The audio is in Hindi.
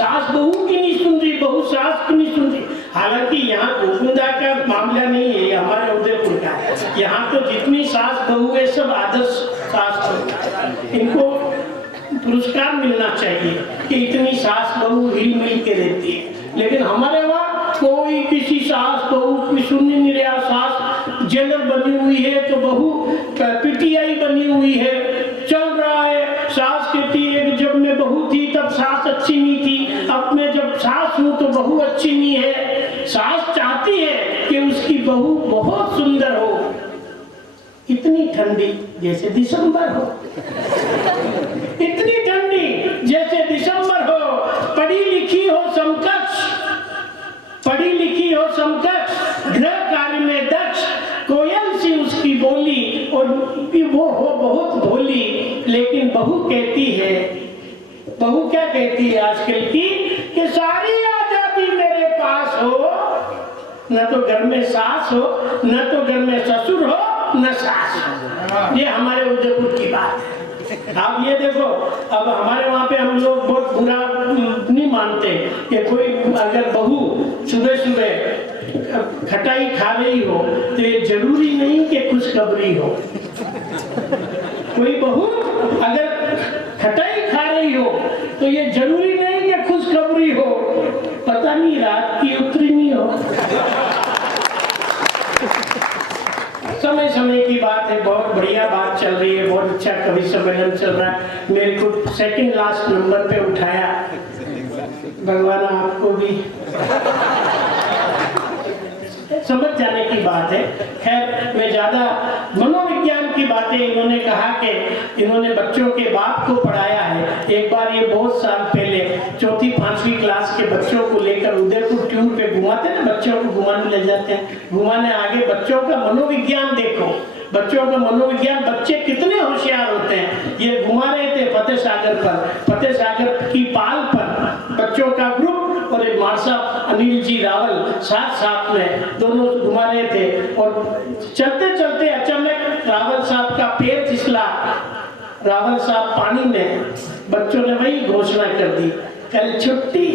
सास बहू की नहीं सुन रही, बहू सास की नहीं सुन रही। हालांकि यहाँ गोविंदा का मामला नहीं है, हमारे उदयपुर का। यहाँ तो जितनी सास बहू है सब आदर्श सास बहू, इनको पुरस्कार मिलना चाहिए कि इतनी सास बहू हिल मिल के रहती है। लेकिन हमारे वहाँ कोई किसी सास बहू की सुन नहीं रहा। सास जेलर बनी हुई है तो बहू पीटीआई बनी हुई है, चल रहा है। सास कहती है कि जब मैं बहू थी तब सास अच्छी नहीं थी, अब मैं जब सास हूँ तो बहू अच्छी नहीं है। सास चाहती है कि उसकी बहू बहुत सुंदर हो, इतनी ठंडी जैसे दिसंबर हो, इतनी ठंडी जैसे दिसंबर हो, पढ़ी लिखी हो समकक्ष, पढ़ी लिखी हो समकक्ष, गृह कार्य में दक्ष, कोयल सी उसकी बोली और वो हो बहुत भोली। लेकिन बहू कहती है, बहू क्या कहती है आजकल की, कि सारी आजादी मेरे पास हो, न तो घर में सास हो, न तो घर में ससुर हो, न सास हो। ये हमारे उदयपुर की बात है। आप ये देखो, अब हमारे वहाँ पे हम लोग बहुत बुरा नहीं मानते कि कोई अगर बहू सुबह सुबह खटाई खा रही हो तो ये जरूरी नहीं कि खुशखबरी हो। कोई बहू अगर खटाई खा रही हो तो ये जरूरी नहीं कि खुशखबरी हो, पता नहीं रात की उतरी नहीं हो। समय समय की बात है, बहुत बढ़िया बात चल रही है, बहुत अच्छा कवि सम्मेलन चल रहा है। मेरे को सेकंड लास्ट नंबर पे उठाया, भगवान आपको भी समझ जाने की बात है। खैर मैं ज्यादा मनोविज्ञान की बातें, इन्होंने कहा कि इन्होंने बच्चों के बाप को पढ़ाया है। एक बार ये बहुत साल पहले चौथी पांचवी क्लास के बच्चों को लेकर उदयपुर टूर पे घुमाते ना, बच्चों को घुमाने ले जाते हैं, घुमाने आगे बच्चों का मनोविज्ञान देखो, बच्चों का मनोविज्ञान, बच्चे कितने होशियार होते हैं। ये घुमा रहे थे फतेह सागर पर, फतेह सागर की पाल पर बच्चों का ग्रुप और एक मार्शा अनिल जी रावल साथ साथ में दोनों घुमा रहे थे। और चलते चलते अचानक रावल साहब का पैर फिसला, रावल साहब पानी में, बच्चों ने वही घोषणा कर दी, कल छुट्टी।